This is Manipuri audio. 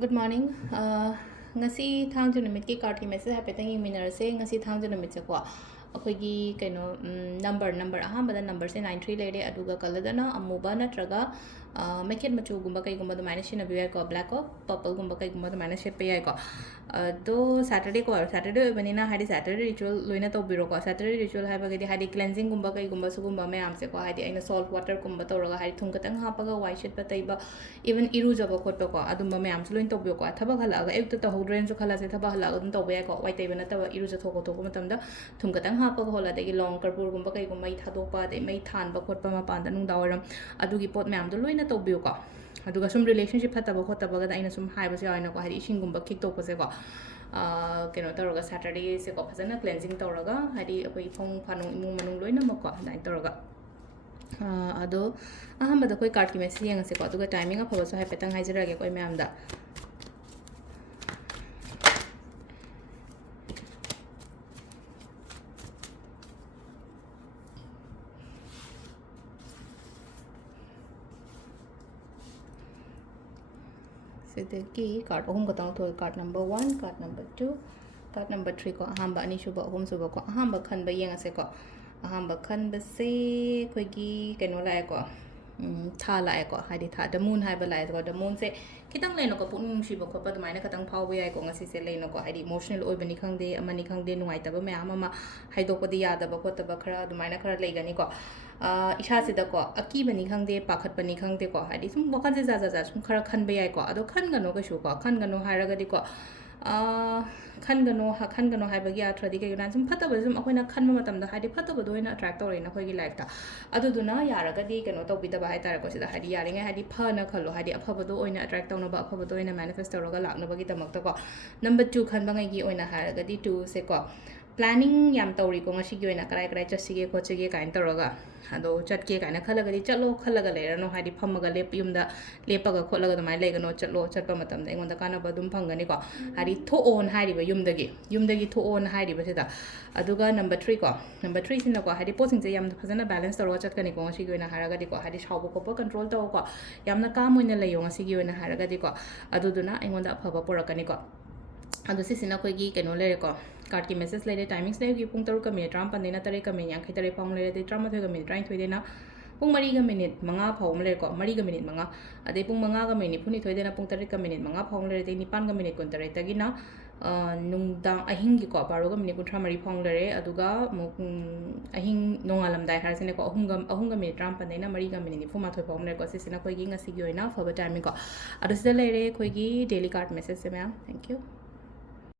Good morning. Ngasi thang numit ki card ki message hape tangi minner se ngasi thang numit se ko akhoi kaino number ahamba da number se 93 lede aduga color na amuba natraga make machu gumba kai gumba da minus na bi ko black ko purple gumba kai gumba da minus shape pe ko do Saturday banina hadi Saturday ritual loina to biro ko Saturday ritual haiba gadi hadi cleansing gumba kai gumba su gumba me am se ko hadi aina salt water gumba to roga hadi thum katang ha paga white sheet pataiba even iru jaba khot ko adumba me am loin to biro ko thaba khala ga ekta to hodren su khala se thaba khala dum to be ko white taiba na ta iru ja thoko to ko matam da thum katang ha paga hola de long karpur gumba kai gumba mai thado pa de mai than ba khot pa ma pan da nung dawaram adugi pot me am do loina to biro ko aduga sum relationship fataba khotaba ga aina sum haiba se aina ko hadi singumba kick to ko se ko keno toroga Saturday se ko phajana cleansing toroga hadi apoi phong phanung imung manung loina ma ko dai toroga ado ahamba da koi card ki message yang se ko aduga timing aphaga so hai petang haijara ge koi meam da Sedeki card ohum ko tang to card number 1 card number 2 card number 3 ko ahamba ani shuba ohum suba ko ahamba khan ba yang ase ko ahamba khan ba se khoi gi keno la ko tha la ko hadi tha the moon hai ba la ko the moon se kitang le no ko pung shi ba ko pa mai na katang phau ba yai ko ngasi se le no ko hadi emotional oi bani khang de amani khang de nuai ta ba me ama ma hai do ko di ya da ba ko ta ba khara du mai na khara le gani ko isha se da ko aki bani khang de pakhat bani khang de ko hadi sum wakan se za sum khara khan ba yai ko ado khan ga no ko shu ko khan ga no hai ra ga di ko khan ga no hai ba gi atra di ke na sum phata ba sum akoi na khan ma matam da hadi phata ba do ina attract to reina khoi gi life ta adu du na ya ra ga di ke no to bi da ba hai ta ra ko se da hadi ya ringa hadi pha na khalo hadi apha ba do oina attract to no ba apha ba do ina manifest to ro ga lak na ba gi tamak ta ko number 2 khan ba ngai gi oina ha ra ga di 2 se ko planning yam tawri ko ngasi gi oina karai karai chasige ko chege kain toroga ado chatke kaina khalaga di chalo khalaga le no hadi phamaga le yumda lepaga kholaga da mai le no chatlo chatpa matam da engonda kana ba dum phangani ko hadi tho on hari ba yumdagi tho on hari ba seda aduga number 3 ko number 3 sin ko hadi posing se yam phajana balance toro chatkani ko ngasi gi oina haraga di ko hadi shaubo ko control to ko yamna kam oina le yo ngasi gi oina haraga di ko aduduna engonda phaba porakani ko adu sisina koi gi keno le ko card ki message le timings le gi pung 3 ka minute ram pan dena 3 ka minute yang khitare pang le de 3 ka minute 3 thoi dena pung 3 ka minute manga phawm le ko 3 ka minute manga ade pung manga ka minute phuni thoi dena pung 3 ka minute manga phawm le de 9 ka minute kon tare tagina nungdang ahing gi ko 12 ka minute 13 phawm le aduga ahing nongalam dai har sene ko ahung ka minute ram pan dena 3 ka minute phuma thoi phawm le ko sisina koi gi ngasi gi oina phaba timing ko adu sida le re koi gi daily card message se ma'am thank you